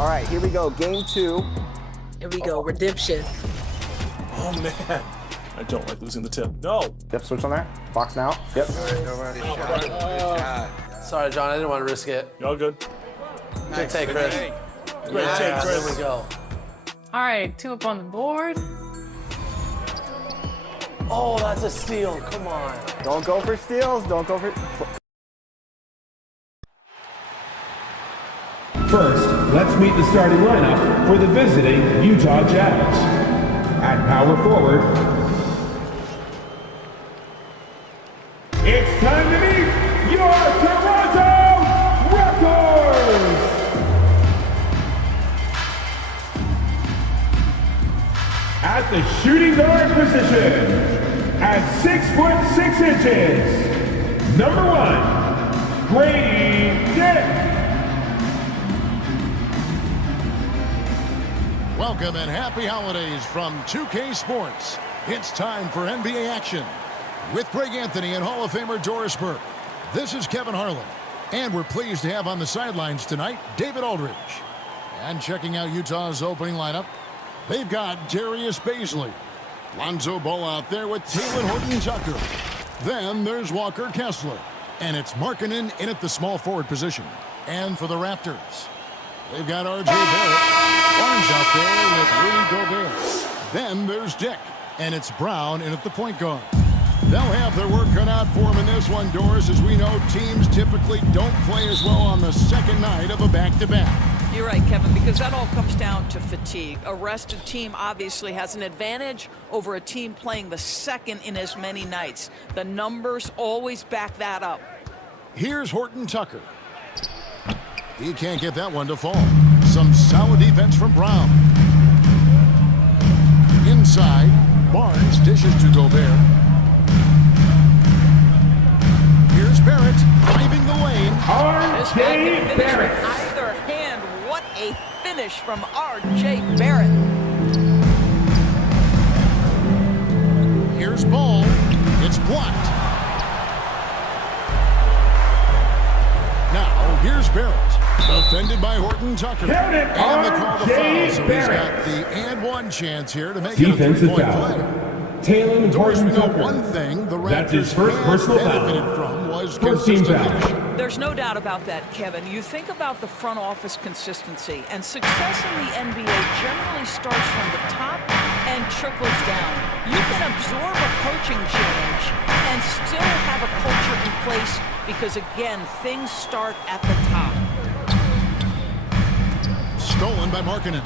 All right, here we go. Game 2. Here we go. Redemption. Oh, man. I don't like losing the tip. No. Yep, switch on there. Box now. Yep. Nobody shot. Good shot. Sorry, John. I didn't want to risk it. Y'all good? Good take, Chris. Great take, Chris. There we go. All right, 2 up on the board. Oh, that's a steal. Come on. Don't go for steals. Don't go for... First, let's meet the starting lineup for the visiting Utah Jazz. At power forward, it's time to meet your Toronto Raptors! At the shooting guard position, at 6'6", number 1, Grady Dick. Welcome and happy holidays from 2K Sports. It's time for NBA action with Greg Anthony and Hall of Famer Doris Burke. This is Kevin Harlan, and we're pleased to have on the sidelines tonight David Aldridge. And checking out Utah's opening lineup, they've got Darius Bazley, Lonzo Ball out there with Talen Horton-Tucker. Then there's Walker Kessler, and it's Markkanen in at the small forward position. And for the Raptors, they've got R.J. Barrett. Barnes out there with Rudy Gobert. Then there's Dick, and it's Brown in at the point guard. They'll have their work cut out for them in this one, Doris. As we know, teams typically don't play as well on the second night of a back-to-back. You're right, Kevin, because that all comes down to fatigue. A rested team obviously has an advantage over a team playing the second in as many nights. The numbers always back that up. Here's Horton-Tucker. He can't get that one to fall. Some solid defense from Brown. Inside, Barnes dishes to Gobert. Here's Barrett driving the lane. R.J. Barrett. Either hand, what a finish from R.J. Barrett. Here's Ball. It's blocked. Now, here's Barrett. Defended by Horton-Tucker. And the call to foul, so he's got the and one chance here to make Defensive it a three-point foul. play. Taylor Horton-Tucker. One thing the That's his Raptors first personal benefited foul. from was First team consistent foul. leadership. There's no doubt about that, Kevin. You think about the front office consistency, and success in the NBA generally starts from the top and trickles down. You can absorb a coaching change and still have a culture in place because, again, things start at the top. Stolen by Markkanen.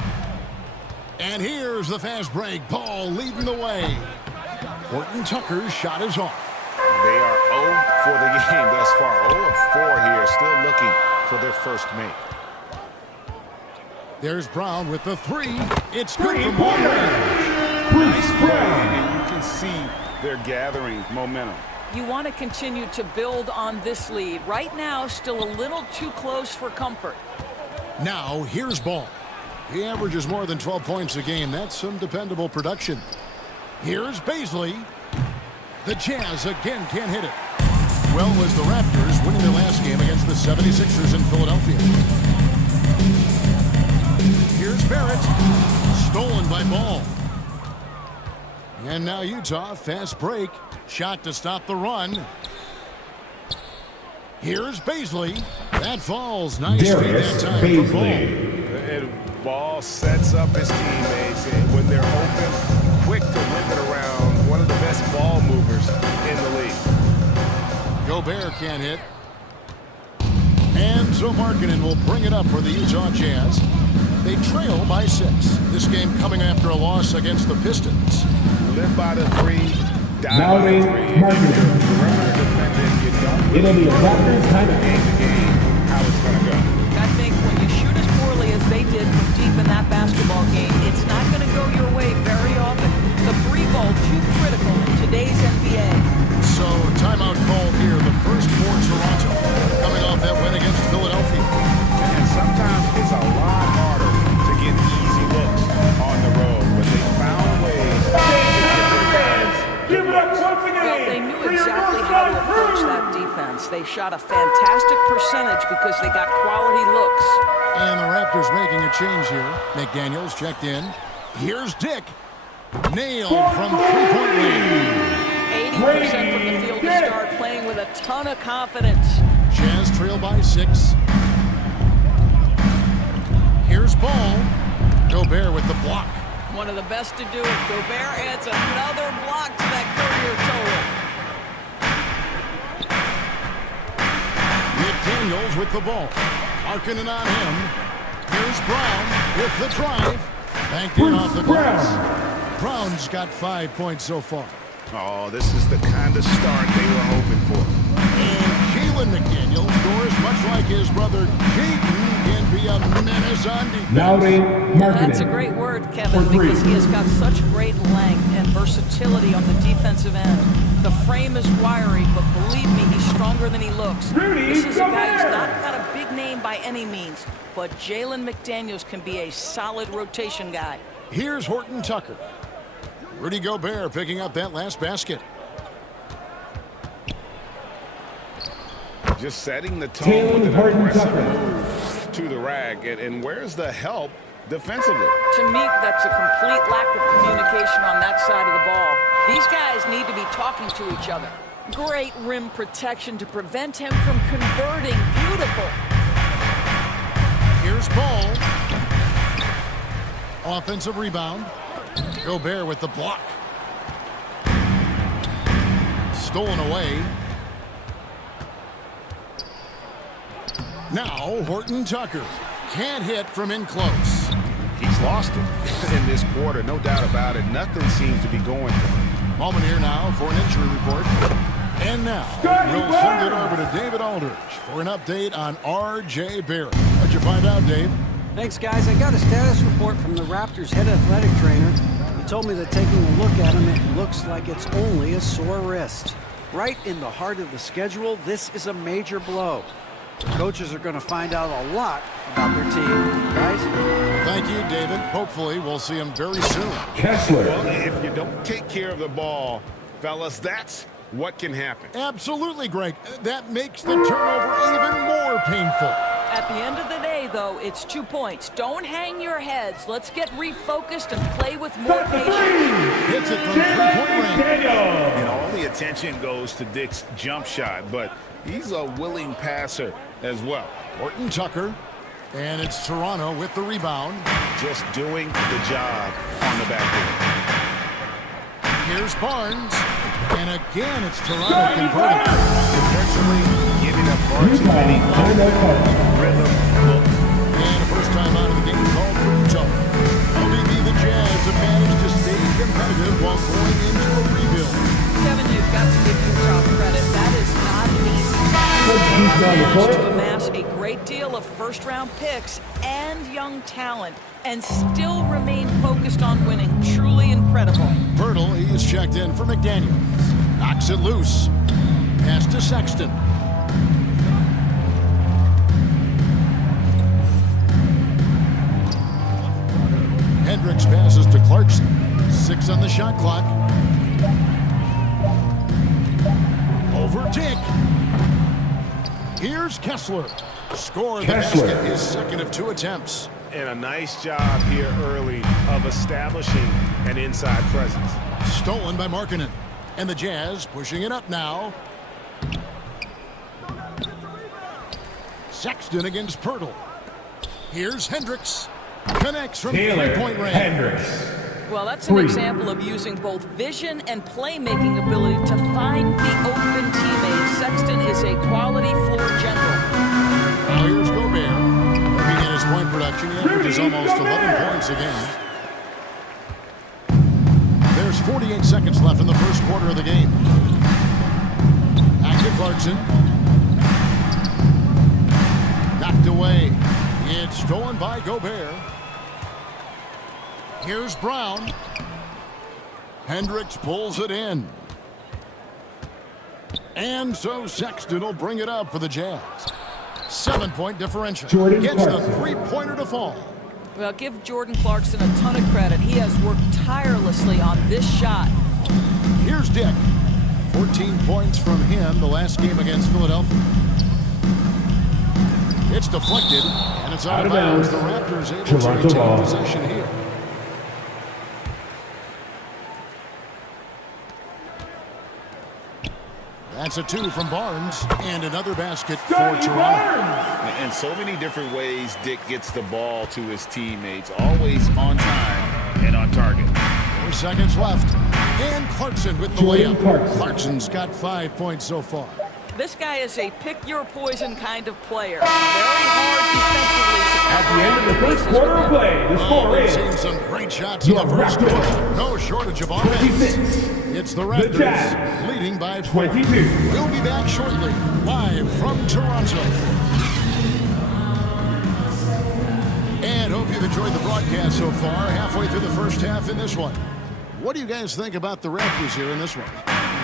And here's the fast break. Ball leading the way. Horton-Tucker's shot is off. They are 0 for the game thus far. 0 of 4 here, still looking for their first make. There's Brown with the three. It's good from long range. Nice play, and you can see they're gathering momentum. You want to continue to build on this lead. Right now, still a little too close for comfort. Now, here's Ball. He averages more than 12 points a game. That's some dependable production. Here's Bazley. The Jazz again can't hit it. Well, was the Raptors winning their last game against the 76ers in Philadelphia. Here's Barrett. Stolen by Ball. And now Utah, fast break. Shot to stop the run. Here's Bazley. That falls. Nice feed that time for Ball. And Ball sets up his teammates, and when they're open, quick to whip it around. One of the best ball movers in the league. Gobert can't hit. And so Markkanen will bring it up for the Utah Jazz. They trail by 6. This game coming after a loss against the Pistons. Live by the 3. Now they Markkanen. It'll be a Raptors timeout. How it's going to go. I think when you shoot as poorly as they did from deep in that basketball game, it's not going to go your way very often. The 3 ball too critical in today's NBA. So timeout call here, the first for Toronto, coming off that win against Philadelphia. And sometimes it's a lot harder to get easy looks on the road, but they found ways to get their guys. Give it up once again. Well, they knew exactly how to approach that defense. They shot a fantastic percentage because they got quality looks. And the Raptors making a change here. McDaniels checked in. Here's Dick. Nailed from three-point range. 80% from the field to start, playing with a ton of confidence. Jazz trail by 6. Here's Ball. Gobert with the block. One of the best to do it. Gobert adds another block to that career total. McDaniels with the ball. Marking on him. Here's Brown with the drive. Banked in off the glass. Brown's got 5 points so far. Oh, this is the kind of start they were hoping for. And Jalen McDaniels scores much like his brother Jaden can be a menace on defense. That's a great word, Kevin, because he has got such great length and versatility on the defensive end. The frame is wiry, but believe me, he's stronger than he looks. This is a guy who's not got a big name by any means, but Jalen McDaniels can be a solid rotation guy. Here's Horton Tucker. Rudy Gobert picking up that last basket. Just setting the tone with an aggressive move to the rack. And where's the help defensively? To me, that's a complete lack of communication on that side of the ball. These guys need to be talking to each other. Great rim protection to prevent him from converting. Beautiful. Here's Ball. Offensive rebound. Gobert with the block. Stolen away. Now Horton Tucker. Can't hit from in close. He's lost it in this quarter, no doubt about it. Nothing seems to be going for him. Moment here now for an injury report. And now we'll send it over to David Aldridge for an update on R.J. Barrett. What'd you find out, Dave? Thanks, guys. I got a status report from the Raptors head athletic trainer. He told me that taking a look at him, it looks like it's only a sore wrist. Right in the heart of the schedule, this is a major blow. The coaches are going to find out a lot about their team. Guys? Thank you, David. Hopefully, we'll see him very soon. Kessler. Well, if you don't take care of the ball, fellas, that's what can happen. Absolutely, Greg. That makes the turnover even more painful. At the end of the day, though, it's 2 points. Don't hang your heads. Let's get refocused and play with more patience. Hits it from three-point range. And all the attention goes to Dick's jump shot, but he's a willing passer as well. Horton Tucker. And it's Toronto with the rebound. Just doing the job on the backboard. Here's Barnes. And again, it's Toronto converting. Defensively, giving up far too many rhythm. And a first time out of the game called for Utah. LDB, the Jazz have managed to stay competitive while going into a rebuild. Kevin, you've got to give Utah credit. That is not an easy task. They managed to amass a great deal of first-round picks and young talent and still remain focused on winning. Truly incredible. Pirtle, he is checked in for McDaniels. Knocks it loose. Pass to Sexton. Hendricks passes to Clarkson. 6 on the shot clock. Over Dick. Here's Kessler. Score the basket, his second of 2 attempts. And a nice job here early of establishing an inside presence. Stolen by Markkanen. And the Jazz pushing it up now. Sexton against Pirtle. Here's Hendricks. Connects from three-point range. Hendricks. Well, that's an example of using both vision and playmaking ability to find the open teammate. Sexton is a quality floor general. Now here's Gobert. Looking at his point production, he averages almost 11 points a game. There's 48 seconds left in the first quarter of the game. Back to Clarkson. Knocked away. It's stolen by Gobert. Here's Brown. Hendricks pulls it in. And so Sexton will bring it up for the Jazz. 7-point differential. Gets the three-pointer to fall. Well, give Jordan Clarkson a ton of credit. He has worked tirelessly on this shot. Here's Dick. 14 points from him the last game against Philadelphia. It's deflected, and it's Out out of of bounds. bounds. The Raptors able Toronto to retain ball. possession here. That's a 2 from Barnes, and another basket for Toronto. And so many different ways Dick gets the ball to his teammates. Always on time and on target. 4 seconds left. And Clarkson with the Jordan layup. Clarkson. Clarkson's got 5 points so far. This guy is a pick-your-poison kind of player. Very hard At the end of the first quarter of play, the score We've is seen some great shots in the first Raptors. quarter. No shortage of offense. 26. It's the The Raptors Jazz. leading by 4. 22. We'll be back shortly, live from Toronto. And hope you've enjoyed the broadcast so far, halfway through the first half in this one. What do you guys think about the Raptors here in this one?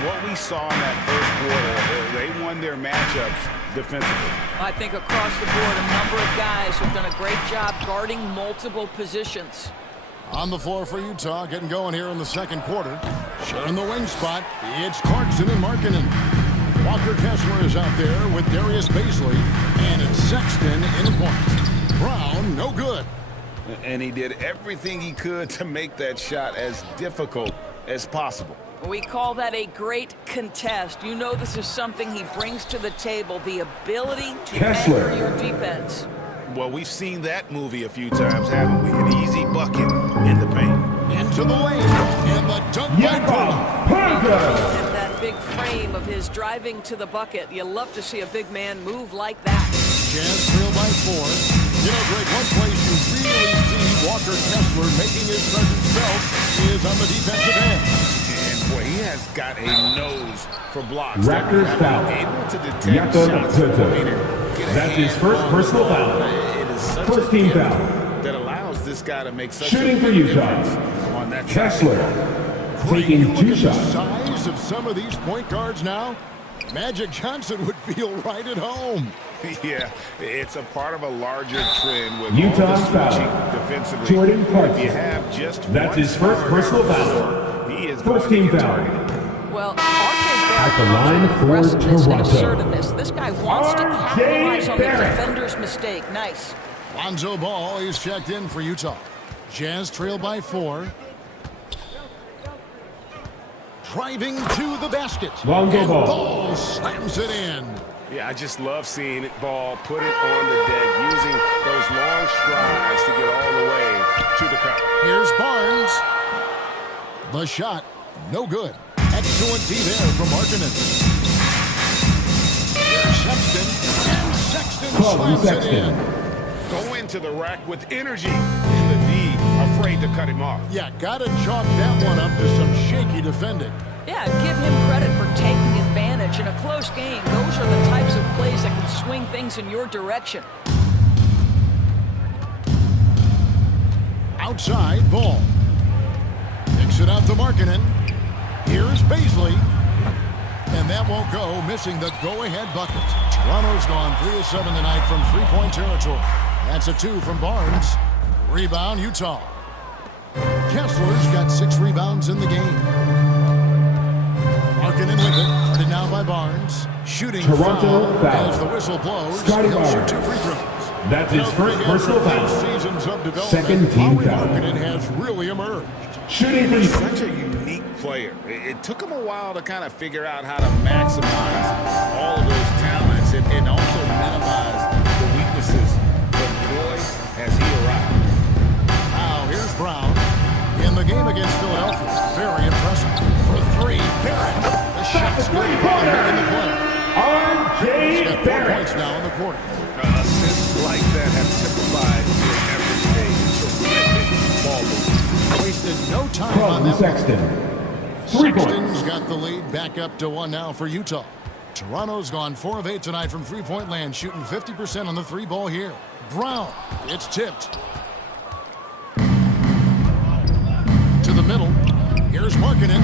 What we saw in that first quarter, they won their matchups defensively. I think across the board, a number of guys have done a great job guarding multiple positions. On the floor for Utah, getting going here in the second quarter. Sharing the wing spot, it's Clarkson and Markkanen. Walker Kessler is out there with Darius Baisley, and it's Sexton in the point. Brown, no good. And he did everything he could to make that shot as difficult as possible. We call that a great contest. You know this is something he brings to the table, the ability to Kessler. anchor your defense. Well, we've seen that movie a few times, haven't we? An easy bucket in the paint. Into the lane, and the dunk by Jakob Parker. And that big frame of his driving to the bucket. You love to see a big man move like that. Jazz trail by 4. You know, Greg, one place you really see Walker Kessler making his presence felt is on the defensive end. And boy, he has got a nose for blocks. Raptors foul. Able to detect Jakob shots Parker. later. Get a That's his hand first on personal the ball. foul. It is such First a team gift foul. that allows this guy to make such Shooting a for big Utah. difference on that Kessler. side. Taking Look 2 at the shots. size of some of these point guards now. Magic Johnson would feel right at home. Yeah, it's a part of a larger trend with Utah's all the switching foul. defensively. Jordan Clarkson. If you have just That's one his first smaller personal guy foul. on the floor, he is First going team to get foul. targeted. Well, At the line for aggressiveness and Toronto. assertiveness. This guy wants to R.J. capitalize on the Barrett. defender's mistake. Nice. Lonzo Ball is checked in for Utah. Jazz trail by 4. Driving to the basket. Lonzo And Ball. Ball slams it in. Yeah, I just love seeing it ball, put it on the deck, using those long strides to get all the way to the cup. Here's Barnes. The shot, no good. Excellent D there from Markkanen. Here's Sexton, and Sexton Colin slams it Sexton. in. Go into the rack with energy and the D afraid to cut him off. Yeah, gotta chalk that one up to some shaky defending. Yeah, give him credit for taking advantage. In a close game, those are the types of plays that can swing things in your direction. Outside, Ball. Kicks it out to Markkanen. Here's Baisley. And that won't go, missing the go-ahead bucket. Toronto's gone 3 of 7 tonight from three-point territory. That's a 2 from Barnes. Rebound, Utah. Kessler's got 6 rebounds in the game. Markkanen with it. Guarded now by Barnes. Shooting Toronto foul. as the whistle blows. Scotty He'll shoot Barnes. 2 free throws. That's his first personal foul. Seasons of development, Second team Lauri foul. Markkanen has really emerged. Shooting for He's Utah. such a unique player. It took him a while to kind of figure out how to maximize all of those talents and also minimize the weaknesses. But boy, has he arrived. Now here's Brown in the game against Philadelphia. Very impressive. For 3, Barrett. The shot's good. Brown making the play. He's got 4 R.J. Barrett. points now in the quarter. Assists like that have typified your everyday terrific ball movement. Wasted no time on Colin that one. Sexton. 3 Sexton's points. got the lead back up to 1 now for Utah. Toronto's gone 4 of 8 tonight from three-point land, shooting 50% on the 3 ball here. Brown, it's tipped. To the middle. Here's Markkanen.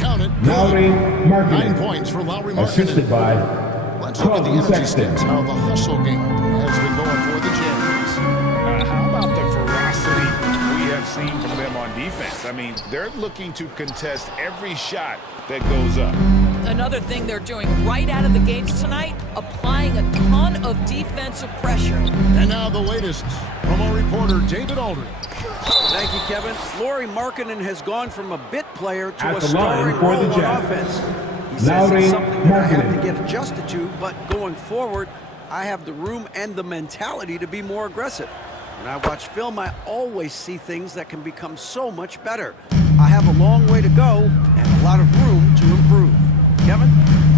Count it. Lauri 9 Markkanen. points for Lauri Assisted Markkanen. by Let's look at the Colin energy Sexton. stats, how the hustle game has been going for the Jazz. How about the ferocity we have seen from them on defense? I mean, they're looking to contest every shot that goes up. Another thing they're doing right out of the gates tonight, applying a ton of defensive pressure. And now the latest from our reporter, David Aldridge. Thank you, Kevin. Lauri Markkanen has gone from a bit player to At a the starring line for role the on Jazz, offense. He says Lauri it's something that I have to Markkanen. get adjusted to, but going forward, I have the room and the mentality to be more aggressive. When I watch film, I always see things that can become so much better. I have a long way to go and a lot of room to improve. Kevin?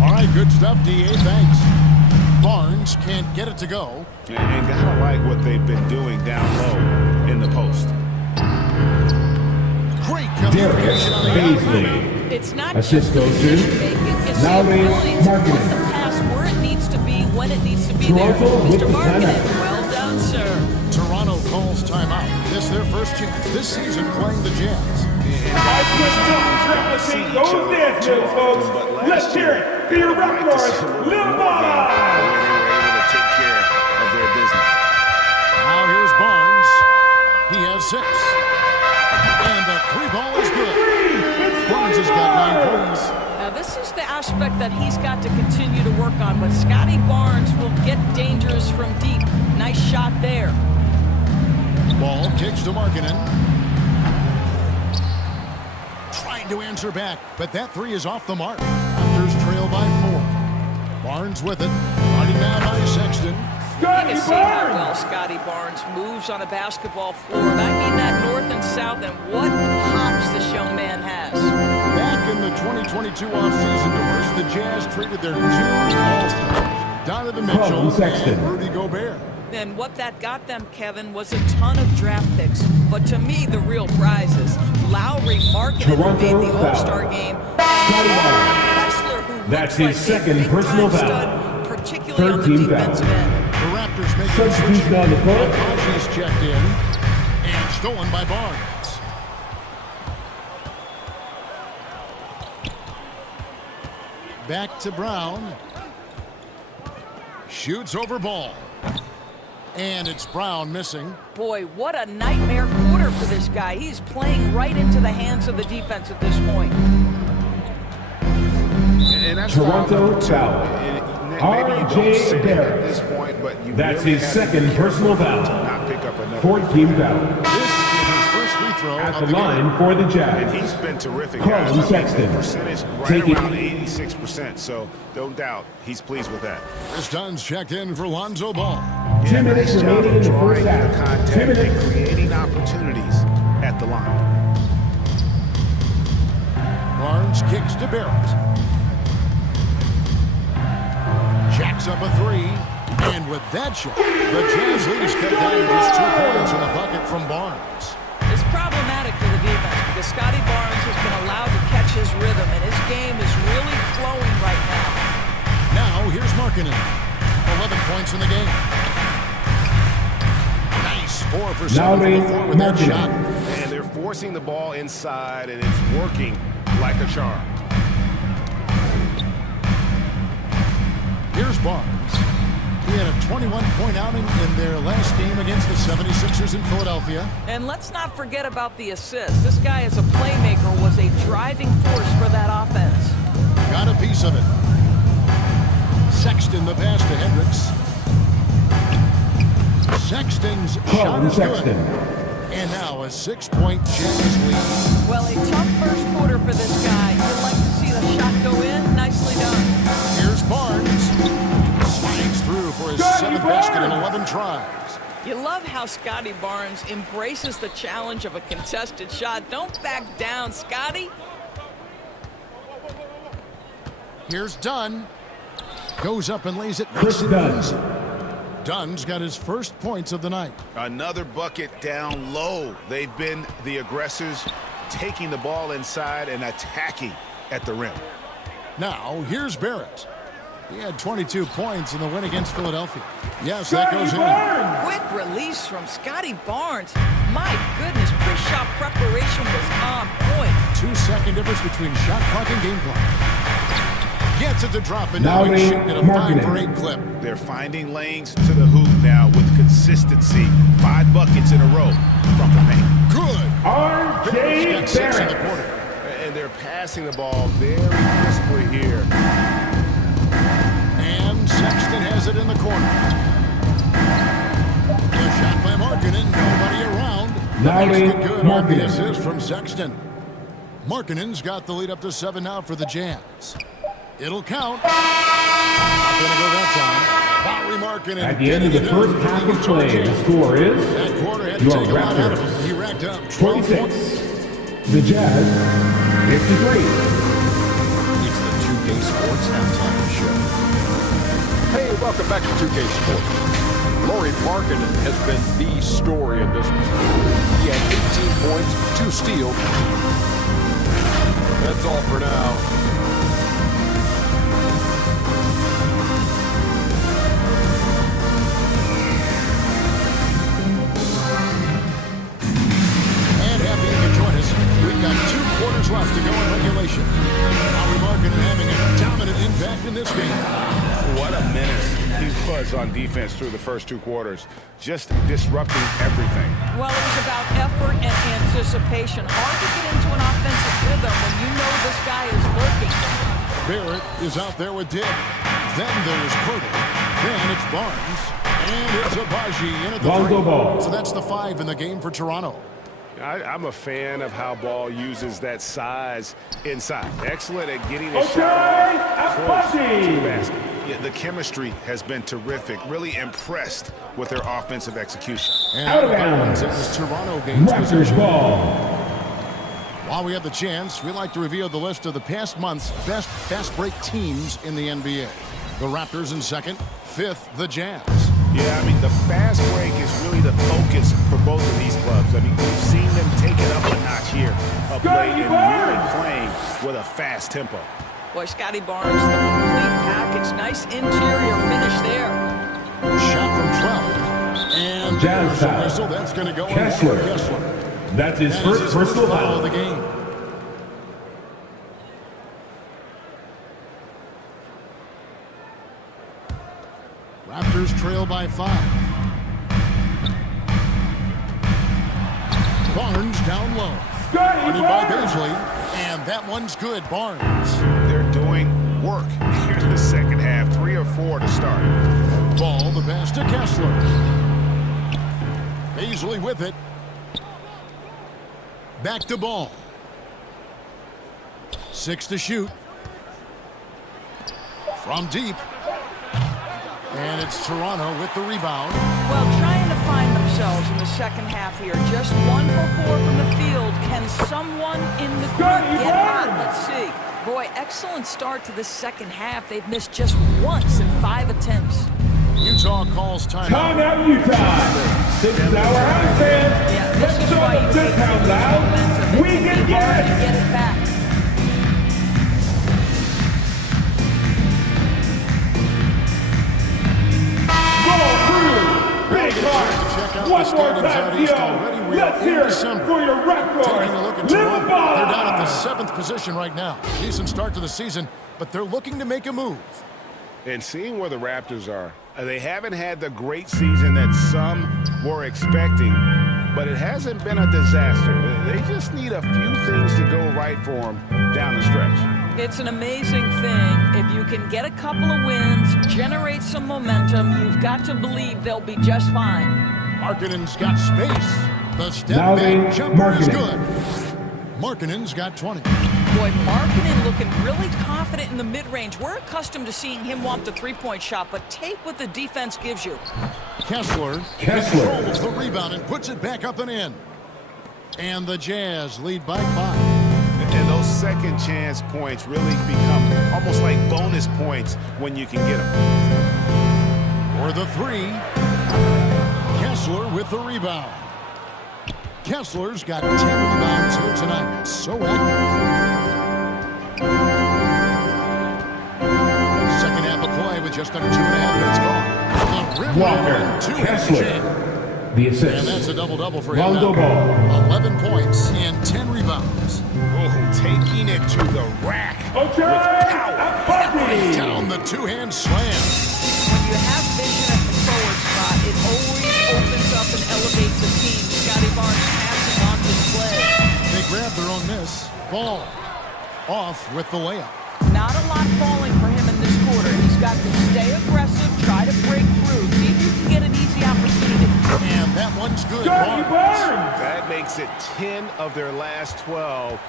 All right, good stuff, D.A. Thanks. Barnes can't get it to go. And gotta like what they've been doing down low in the post. Great communication on the Beasley. outside. It's not Assist just the goes to decision making, it's the Lauri ability to put Markkanen. the pass where it needs to be, when it needs to be there. Toronto with Mr. the Markkanen, timeout. well done, sir. Toronto calls timeout. This is their first chance this season playing the Jazz. Replicate those dance moves, folks. Let's hear it for your Raptors, Lil Mama. Take care of their business. Now here's Barnes. He has 6. And the 3 ball is good. Barnes has got 9 points. Now, this is the aspect that he's got to continue to work on, but Scotty Barnes will get dangerous from deep. Nice shot there. Ball kicks to Markkanen. Trying to answer back, but that 3 is off the mark. Raptors trail by 4. Barnes with it. Running now by Sexton. You can see how well Scotty Barnes moves on a basketball floor. And I mean that north and south, and what hops this young man has. Back in the 2022 offseason doors, the Jazz traded their 2 All-Stars, Donovan Mitchell Colin Sexton. and Rudy Gobert. And what that got them, Kevin, was a ton of draft picks. But to me, the real prize is Lauri Markkanen, who made the Toronto All-Star foul. game. Scotty Barnes. Kessler, who That's looks his like a second big-time personal foul. stud, particularly on the 13 defensive foul. end. The Raptors make a Substitution switch. on the court. Haji's checked in and stolen by Barnes. Back to Brown. Shoots over ball. And it's Brown missing. Boy, what a nightmare quarter for this guy. He's playing right into the hands of the defense at this point. And that's Toronto foul. foul. Maybe you don't R.J. say it Barrett. at this point, but you That's really his have to be second careful personal foul. to not pick up another. 14 foul. This is his first free throw At of the the line game. for the And Jazz. he's been terrific. Colin guys. I mean, Sexton. the percentage right Taking- around 86%, so don't doubt he's pleased with that. Chris Dunn's checked in for Lonzo Ball. 10 minutes nice job remaining of in the drawing first the half. 10 contact and minutes. creating opportunities at the line. Barnes kicks to Barrett. Jacks up a 3. And with that shot, the Jazz lead's cut down to just 2 points in a bucket from Barnes. It's problematic for the defense because Scotty Barnes has been allowed to catch his rhythm, and his game is really flowing right now. Now, here's Markkanen. 11 points in the game. Nice 4 for 7 from the floor with that Markkanen. shot. And they're forcing the ball inside, and it's working like a charm. Here's Barnes. He had a 21-point outing in their last game against the 76ers in Philadelphia. And let's not forget about the assist. This guy as a playmaker was a driving force for that offense. Got a piece of it. Sexton the pass to Hendricks. Sexton's shot Colin is good. Sexton. And now a 6-point Jazz lead. Well, a tough first quarter for this guy. You'd like to see the shot go in. Nicely done. Here's Barnes. Slides through for his 7th basket in 11 tries. You love how Scotty Barnes embraces the challenge of a contested shot. Don't back down, Scotty. Here's Dunn. Goes up and lays it. Chris Dunn. Dunn's got his first points of the night. Another bucket down low. They've been the aggressors, taking the ball inside and attacking at the rim. Now, here's Barrett. He had 22 points in the win against Philadelphia. Yes, that goes in. Quick release from Scotty Barnes. My goodness, pre-shot preparation was on point. 2-second difference between shot clock and game clock. Gets it to drop, and now Lauri he's shooting at a Markkanen. 5-for-8 clip. They're finding lanes to the hoop now with consistency. 5 buckets in a row from the paint. Good. R.J. Got 6 in the Barrett. quarter. And they're they're passing the ball very crisply here. And Sexton has it in the corner. The shot by Markkanen, nobody around. Now Basket good on the Markkanen. assist from Sexton. Markkanen's got the lead up to 7 now for the Jazz. It'll count. Not gonna go that time. Lowry Markkanen. At the end of the first half of play, the score is That quarter had to your take a lot out of him. Raptors He racked up 12 points. 26, the Jazz 53. It's the 2K Sports Halftime Show. Hey, welcome back to 2K Sports. Lauri Markkanen has been the story in this one. He had 18 points, 2 steals. That's all for now. And happy you could join us. We've got 2 quarters left to go in regulation. Lauri Markkanen having a dominant impact in this game. What a menace he was on defense through the first 2 quarters. Just disrupting everything. Well, it was about effort and anticipation. Hard to get into an offensive rhythm when you know this guy is lurking. Barrett is out there with Dick. Then there's Purtle. Then it's Barnes. And it's Abaji in at the Lonzo 3. Ball. So that's the 5 in the game for Toronto. I'm a fan of how Ball uses that size inside. Excellent at getting the shot off close to the basket. Yeah, the chemistry has been terrific. Really impressed with their offensive execution. And Out of bounds, bounds. it was Toronto gains Raptors possession. ball. While we have the chance, we like to reveal the list of the past month's best fast break teams in the NBA. The Raptors in second, 5th, the Jazz. Yeah, I mean, the fast break is really the focus for both of these clubs. I mean, we've seen them take it up a notch here of late and really playing with a fast tempo. Boy, Scotty Barnes, the complete package. Nice interior finish there. Shot from 12. And Jazz there's a foul. whistle. That's going to go on Kessler. Kessler. That's his That is first his personal foul foul. of the game. Raptors trail by 5. Barnes down low. Guarded by Beasley. And that one's good. Barnes. They're doing work here in the second half. 3 or 4 to start. Ball, the pass to Kessler. Beasley with it. Back to Ball. 6 to shoot. From deep. And it's Toronto with the rebound. Well, trying to find themselves in the second half here. Just 1 for 4 from the field. Can someone in the group get hot? Let's see. Boy, excellent start to the second half. They've missed just once in 5 attempts. Utah calls timeout. Timeout Utah. This is our house fans. Yeah, this Let's is show why them you just how loud we can hard to get. get it back. Ball through. Big Check mark. out the One more standings time, out east Theo. already. We Let's are hear in it December. for your Raptors. Taking a look at Live the Toronto. ball. They're down at the 7th position right now. Decent start to the season, but they're looking to make a move. And seeing where the Raptors are, they haven't had the great season that some were expecting, but it hasn't been a disaster. They just need a few things to go right for them down the stretch. It's an amazing thing. If you can get a couple of wins, generate some momentum, you've got to believe they'll be just fine. Markkanen's got space. The step Now back jumper is Markkanen. good. Markkanen's got 20. Boy, Markkanen looking really confident in the mid-range. We're accustomed to seeing him want the three-point shot, but take what the defense gives you. Kessler controls the rebound and puts it back up and in. And the Jazz lead by 5. And those second chance points really become almost like bonus points when you can get them. For the 3, Kessler with the rebound. Kessler's got 10 rebounds here tonight. So accurate. Second half of play with just under 2.5 minutes gone. The rim Walker, and 2 Kessler, the assist. And that's a double-double for him Lonzo now. Ball. 11 points and 10 rebounds. Oh, taking it to the rack with power. Down the two-hand slam. When you have vision at the forward spot, it always opens up and elevates a team. Scotty Barnes passing on display. They grab their own miss. Ball. off with the layup. Not a lot falling for him in this quarter. He's got to stay aggressive, try to break through, see if you can get an easy opportunity. And that one's good. That makes it 10 of their last 12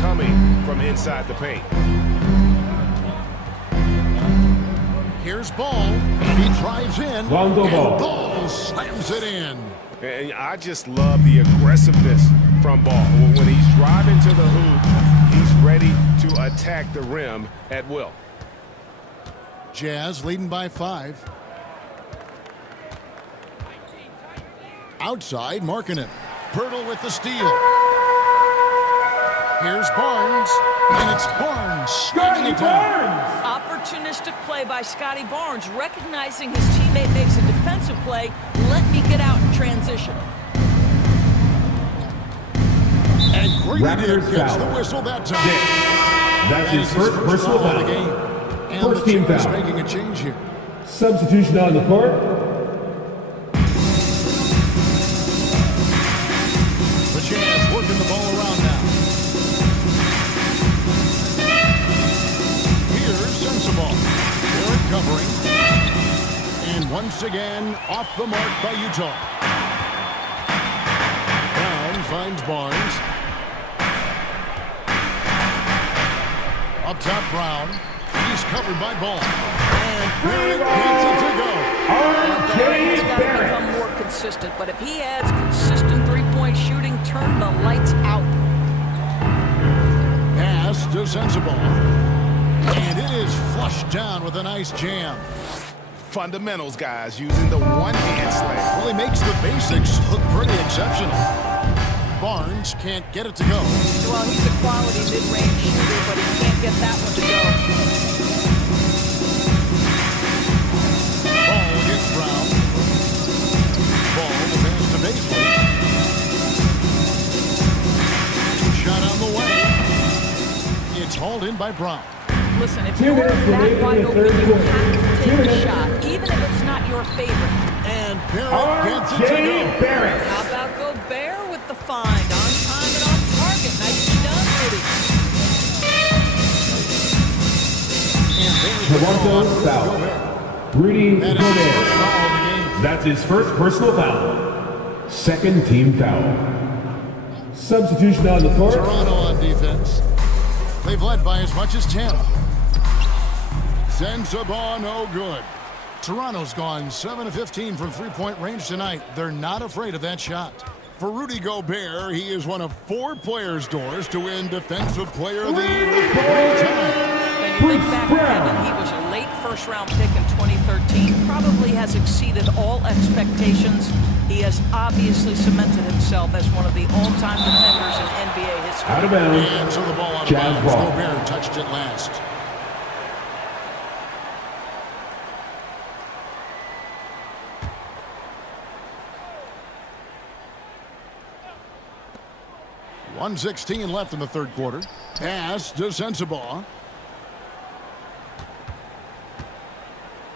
coming from inside the paint. Here's Ball. He drives in. And Ball slams it in. And I just love the aggressiveness from Ball. When he's driving to the hoop, he's ready to attack the rim at will. Jazz leading by 5. Outside, Markkanen. Pirtle with the steal. Here's Barnes, and it's Barnes snagging it down. Opportunistic play by Scotty Barnes, recognizing his teammate makes a defensive play. Let me get out in transition. And Grady gets the whistle that time. That's his first personal foul. Of the game. And First the team Jazz foul. making a change here. Substitution on the court. The Jazz working the ball around now. Here's Sensabaugh. They're covering. And once again, off the mark by Utah. Brown finds Barnes. Up top, Brown. He's covered by Ball. And Barrett gets it to go. He's got to become more consistent, but if he adds consistent three-point shooting, turn the lights out. Pass to Sensabaugh. And it is flushed down with a nice jam. Fundamentals, guys, using the one-hand slam. Well, he makes the basics look pretty exceptional. Barnes can't get it to go. Well, he's a quality mid-range shooter, but he can't get that one to go. Ball hits Brown. Ball the pass to Baisley. Shot on the way. It's hauled in by Brown. Listen, if you're that wide open, you have to take a shot, even if it's not your favorite. And Barrett gets it to go. How about Gobert with the find? On time and on target. Nicely done, Rudy. Toronto foul. Rudy Gobert. That's his first personal foul. Second team foul. Substitution on the court. Toronto on defense. They've led by as much as 10. Sensabaugh, no good. Toronto's gone 7 of 15 from three-point range tonight. They're not afraid of that shot. For Rudy Gobert, he is one of 4 players, Doris, to win Defensive Player of the Year 3 times. When you think back to Kevin, he was a late first-round pick in 2013. Probably has exceeded all expectations. He has obviously cemented himself as one of the all-time defenders in NBA history. Out of bounds. And so the ball out of Jazz bounds. ball. Gobert touched it last. .116 left in the third quarter. Pass to Sensabaugh.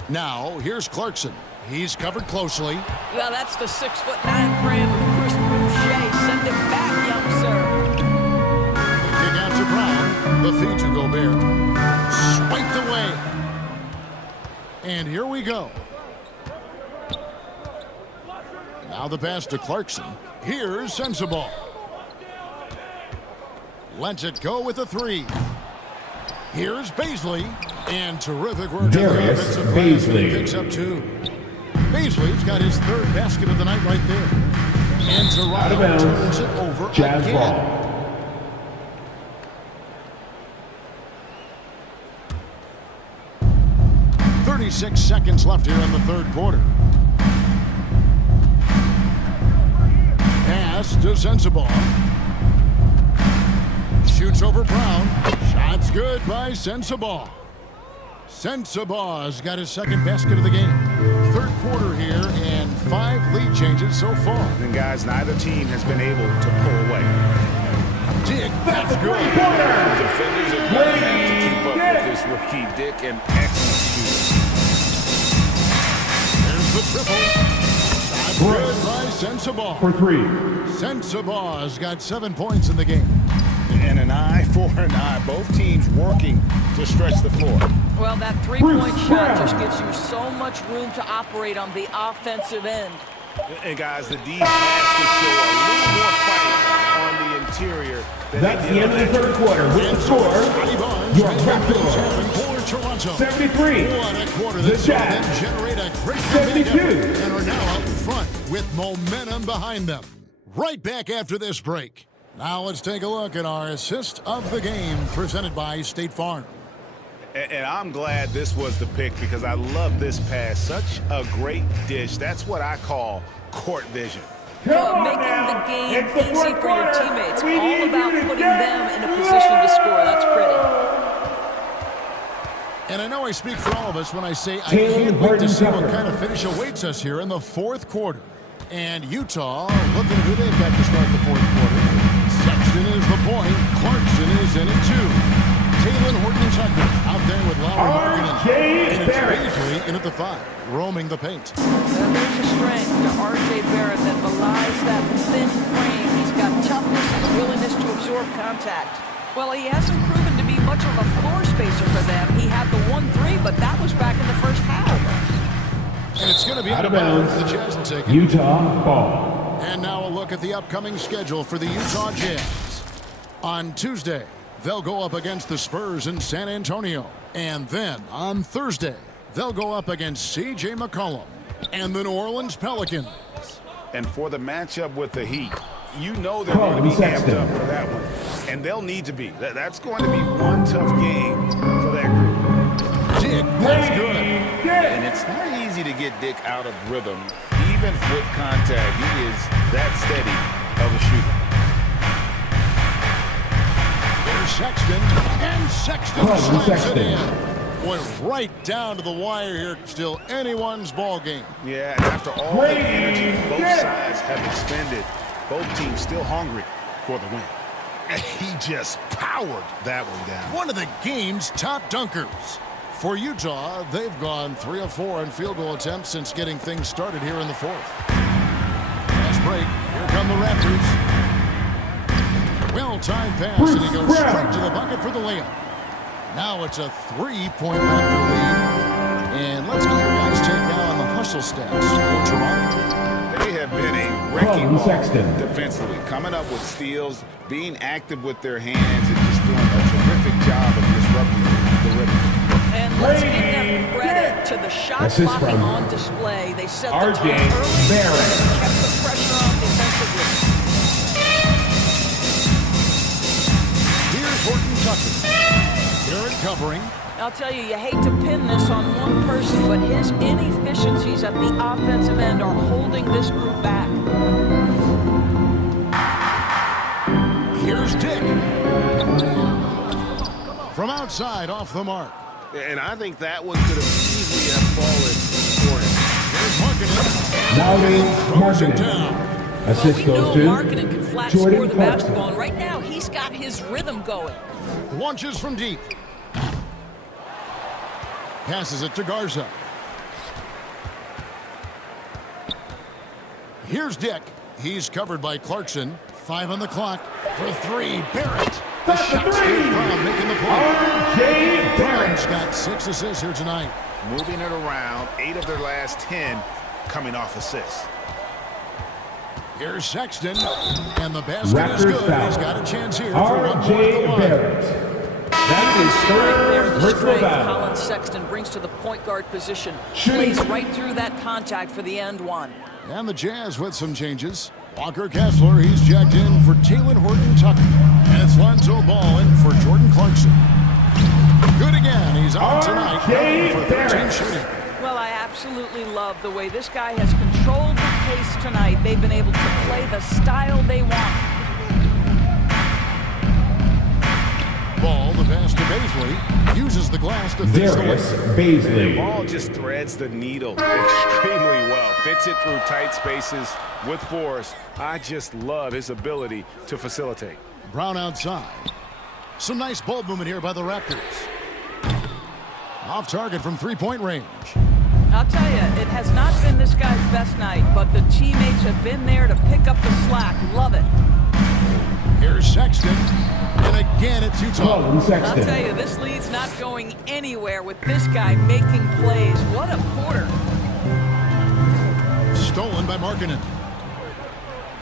Now, here's Clarkson. He's covered closely. Well, that's the 6'9" frame of Chris Boucher. Send it back, young sir. The kick out to Brown. The feed to Gobert. Swiped away. And here we go. Now the pass to Clarkson. Here's Sensabaugh. Lets it go with a 3. Here's Baisley. And terrific work. Darius Baisley picks up 2. Baisley's got his 3rd basket of the night right there. And Toronto turns it over Jazz again. ball. .36 seconds left here in the third quarter. Pass to Sensabaugh. Shoots over Brown. Shot's good by Sensabaugh. Sensabaugh's got his 2nd basket of the game. Third quarter here and 5 lead changes so far. And guys, neither team has been able to pull away. Dick, that's good. The defenders are going to have to keep up with this rookie Dick, and excellent shooting. There's the triple. Shot good by Sensabaugh. For 3. Sensabaugh's got 7 points in the game. And an eye for an eye. Both teams working to stretch the floor. Well, that three-point shot just gives you so much room to operate on the offensive end. And guys, the D has to show a little more fight on the interior. That's the end of the third quarter. With the score, your Raptors 73. What a quarter. The This Jazz generate a great 72. and are now out in front with momentum behind them. Right back after this break. Now let's take a look at our assist of the game presented by State Farm. And I'm glad this was the pick because I love this pass. Such a great dish. That's what I call court vision. Making the game easy for your teammates. All about putting them in a position to score. That's pretty. And I know I speak for all of us when I say I can't wait to see what kind of finish awaits us here in the fourth quarter. And Utah looking at who they've got to start the fourth quarter. Sexton is the point. Clarkson is in it too. Taylor Horton Tucker out there with Lowry Markin and it's Paisley in at the 5, roaming the paint. And there's a strength to R.J. Barrett that belies that thin frame. He's got toughness and a willingness to absorb contact. Well, he hasn't proven to be much of a floor spacer for them. He had the 1-3, but that was back in the first half. And it's going to be out of bounds. The Jazz will take it. Utah ball. And now a look at the upcoming schedule for the Utah Jazz. On Tuesday, they'll go up against the Spurs in San Antonio. And then on Thursday, they'll go up against C.J. McCollum and the New Orleans Pelicans. And for the matchup with the Heat, you know they're going to be amped up for that one. And they'll need to be. That's going to be one tough game for that group. Dick, that's good. And it's not easy to get Dick out of rhythm. Even with contact, he is that steady of a shooter. There's Sexton, and Sexton slams it in. Went right down to the wire here. Still anyone's ball game. Yeah, and after all the energy both sides have expended, both teams still hungry for the win. And he just powered that one down. One of the game's top dunkers. For Utah, they've gone 3 of 4 on field goal attempts since getting things started here in the fourth. Last break. Here come the Raptors. Well-timed pass, and he goes straight to the bucket for the layup. Now it's a 3-point Raptor lead. And let's get your guys' take now on the hustle stats for Toronto. They have been a wrecking ball defensively, coming up with steals, being active with their hands, and just doing a terrific job of disrupting the rhythm. And let's give them credit to the shot blocking on display. They set the tone early and kept the pressure on defensively. Here's Horton Tucker. Barrett covering. I'll tell you, you hate to pin this on one person, but his inefficiencies at the offensive end are holding this group back. Here's Dick. From outside, off the mark. And I think that one could have easily have fallen for him. There's Markkanen. Now assist goes to Markkanen can flat score the basketball, and right now he's got his rhythm going. Launches from deep. Passes it to Garza. Here's Dick. He's covered by Clarkson. 5 on the clock for 3. Barrett. The shot's good. Brown making the play. R.J. Brown's got 6 assists here tonight. Moving it around, 8 of their last 10 coming off assists. Here's Sexton. And the basket is good. He's got a chance here for R.J. Barrett. That is third personal foul. Colin Sexton brings to the point guard position. Plays right through that contact for the end one. And the Jazz with some changes. Walker Kessler, he's jacked in for Taylor Horton Tucker. And it's Lonzo Ball in for Jordan Clarkson. Good again. He's on tonight for 13 shooting. Well, I absolutely love the way this guy has controlled the pace tonight. They've been able to play the style they want. Ball, the pass to Baisley, uses the glass to finish the Baisley. The ball just threads the needle extremely well. Fits it through tight spaces with force. I just love his ability to facilitate. Brown outside. Some nice ball movement here by the Raptors. Off target from 3-point range. I'll tell you, it has not been this guy's best night, but the teammates have been there to pick up the slack. Love it. Here's Sexton. And Gannett, Utah. Colin I'll Sexton. tell you, this lead's not going anywhere with this guy making plays. What a quarter. Stolen by Markkanen.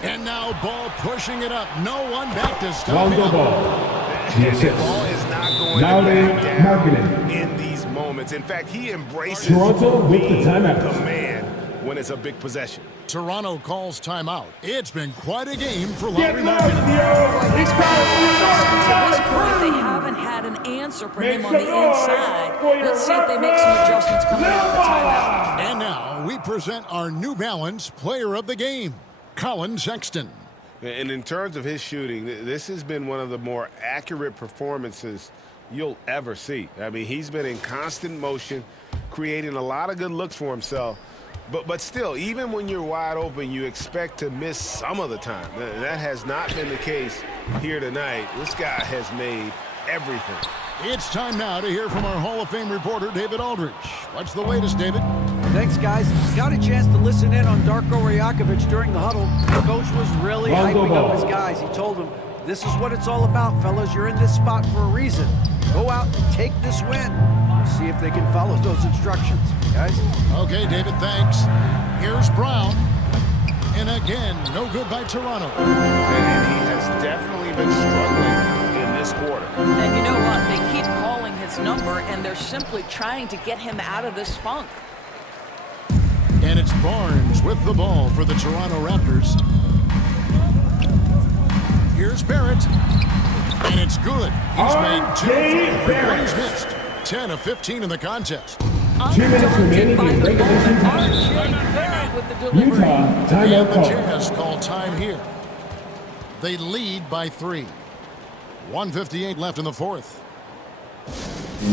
And now ball pushing it up. No one back to stop Longo him. ball. The assist. Ball is not going Now to they back down Markkanen. in these moments. In fact, he embraces Toronto with the being timeout. the man when it's a big possession. Toronto calls timeout. It's been quite a game for Get Larry low, Markkanen. Theo. He's To this point, they haven't had an answer for him on the inside. Let's see if they make some adjustments coming out of the timeout. And now we present our New Balance player of the game, Colin Sexton. And in terms of his shooting, this has been one of the more accurate performances you'll ever see. I mean, he's been in constant motion, creating a lot of good looks for himself. But still, even when you're wide open, you expect to miss some of the time. That has not been the case here tonight. This guy has made everything. It's time now to hear from our Hall of Fame reporter, David Aldridge. What's the latest, David? Thanks, guys. Got a chance to listen in on Darko Rajakovic during the huddle. The coach was really hyping up his guys. He told them, this is what it's all about, fellas. You're in this spot for a reason. Go out and take this win. See if they can follow those instructions, guys. Okay, David, thanks. Here's Brown. And again, no good by Toronto. And he has definitely been struggling in this quarter. And you know what? They keep calling his number, and they're simply trying to get him out of this funk. And it's Barnes with the ball for the Toronto Raptors. Here's Barrett. And it's good. He's made 2 of 3. One he's missed. 10 of 15 in the contest. 2 minutes remaining in regulation time. Utah, timeout The call. Jazz call time here. They lead by 3. 1:58 left in the fourth.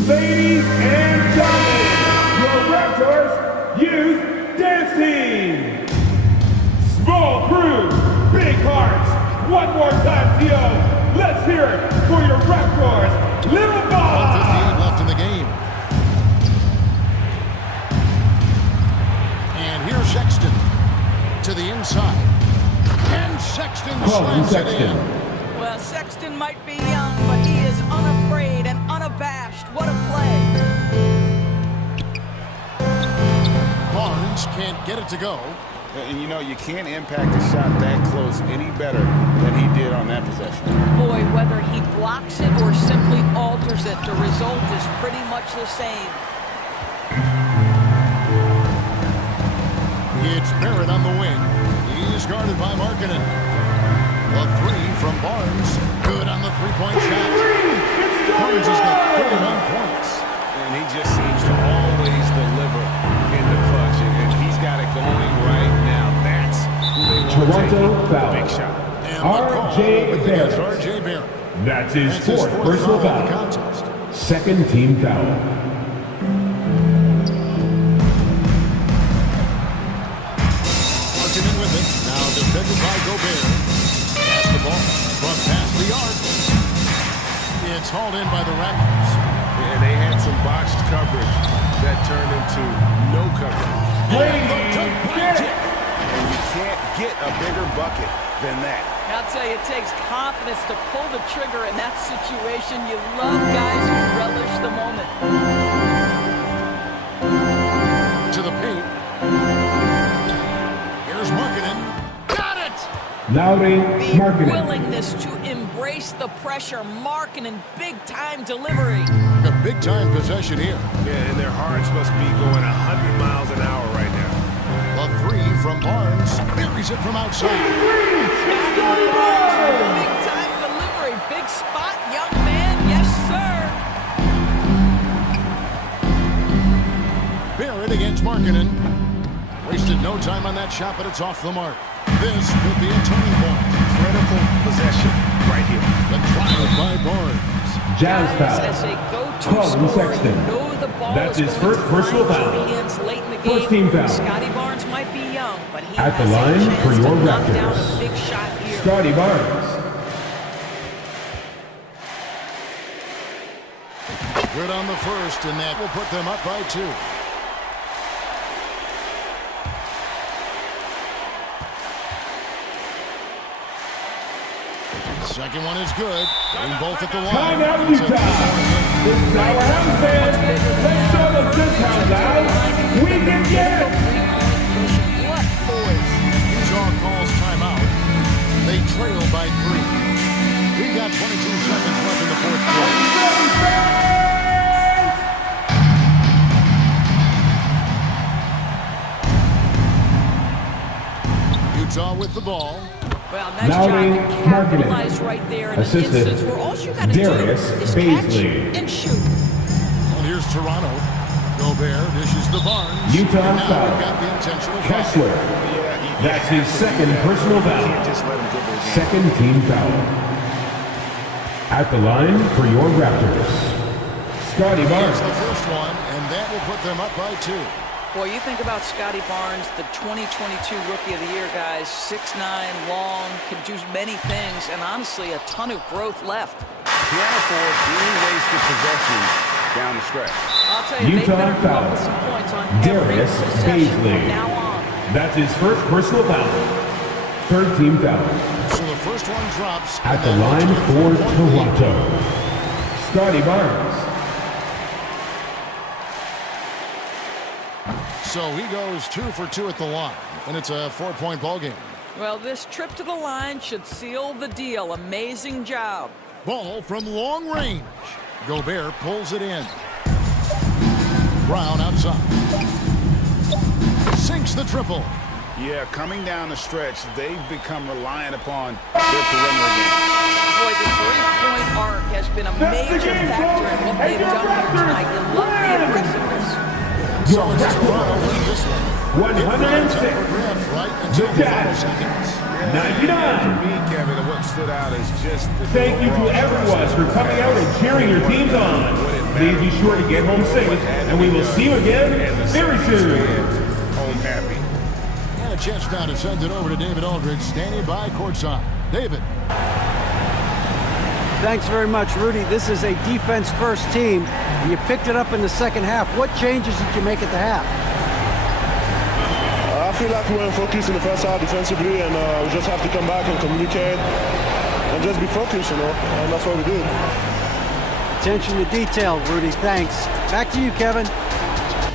Ladies and gentlemen, your Raptors Youth Dance Team. Small crew, big hearts. One more time, Theo. Let's hear it for your Raptors. Little ball. 1:58 left in the game. And here's Sexton to the inside. And Sexton slams it in. Well, Sexton might be young, but he is unafraid and unabashed. What a play. Barnes can't get it to go. And you know, you can't impact a shot that close any better than he did on that possession. Boy, whether he blocks it or simply alters it, the result is pretty much the same. It's Barrett on the wing. He's guarded by Markkanen. The 3 from Barnes. Good on the three-point shot. Barnes has got 31 points. And he just seems to always deliver in the clutch. And he's got it going right now. That's who they want Toronto to take foul. the big shot. R.J. Barrett. R.J. Barrett. That's his That's his fourth fourth personal foul of the foul. contest. Second team foul. Markkanen with it. Now defended by Gobert. Pass the ball from past the arc. It's hauled in by the Raptors. And they had some botched coverage that turned into no coverage. And you can't get a bigger bucket than that. I'll tell you, it takes confidence to pull the trigger in that situation. You love guys who relish the moment. To the paint. Here's Markkanen. Got it! Lauri The Markkanen. willingness to embrace the pressure, Markkanen, big-time delivery. A big-time possession here. Yeah, and their hearts must be going 100 miles an hour right now. The 3 from Barnes. Buries it from outside. Big-time delivery. Big spot, young man. Yes, sir. Barrett against Markkanen. Wasted no time on that shot, but it's off the mark. This could be a turning point. Critical possession right here. The trial by Barnes. Jazz Guys, foul. as a go-to Colin scorer, Sexton. you know the ball That's is his going first to personal find foul. your hands late in the First game. team foul. Scotty Barnes might be young, but he At the has line a chance for your to knock down Raptors. a big shot here. Scotty Barnes. Good on the first, and that will put them up by 2. Second one is good. Getting both at the line. Timeout, Utah. This is our house fans. Let's show them this house out. We can get it. Utah calls timeout. They trail by 3. We've got 22 seconds left in the fourth quarter. Utah with the ball. Well, nice job to capitalize right there in an instance where all you got to do is catch and shoot. And here's Toronto. Gobert dishes the Barnes. Utah now foul. we've got the intentional Kessler. That's his second personal foul. Second team foul. At the line for your Raptors, Scotty Barnes. Here's the first one, and that will put them up by 2. Boy, you think about Scotty Barnes, the 2022 Rookie of the Year, guys. 6'9", long, can do many things, and honestly, a ton of growth left. Can't afford any wasted possessions down the stretch. I'll tell you, they better come up with some points on every possession from now on. That's his first personal foul. Third team foul. So the first one drops. At the line for Toronto, Scotty Barnes. So he goes 2 for 2 at the line, and it's a 4-point ball game. Well, this trip to the line should seal the deal. Amazing job. Ball from long range. Gobert pulls it in. Brown outside. Sinks the triple. Yeah, coming down the stretch, they've become reliant upon their perimeter game. Boy, the three-point arc has been a major factor in what they've done here tonight. You love the aggressiveness. So it's Toronto win this one. 106. Right until the final seconds. 99. To me, Kevin, what stood out is just the Thank you to everyone for coming out and cheering your teams on. Please be sure to get home safe, and we will see you again very soon. Home happy. And a chance now to send it over to David Aldridge, standing by courtside. David. Thanks very much, Rudy. This is a defense-first team. You picked it up in the second half. What changes did you make at the half? I feel like we were focused in the first half defensively, and we just have to come back and communicate and just be focused, and that's what we did. Attention to detail, Rudy. Thanks. Back to you, Kevin.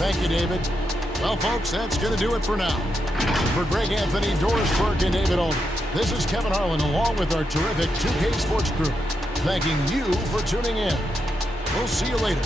Thank you, David. Well, folks, that's going to do it for now. For Greg Anthony, Doris Burke, and David Aldridge, this is Kevin Harlan along with our terrific 2K Sports crew, thanking you for tuning in. We'll see you later.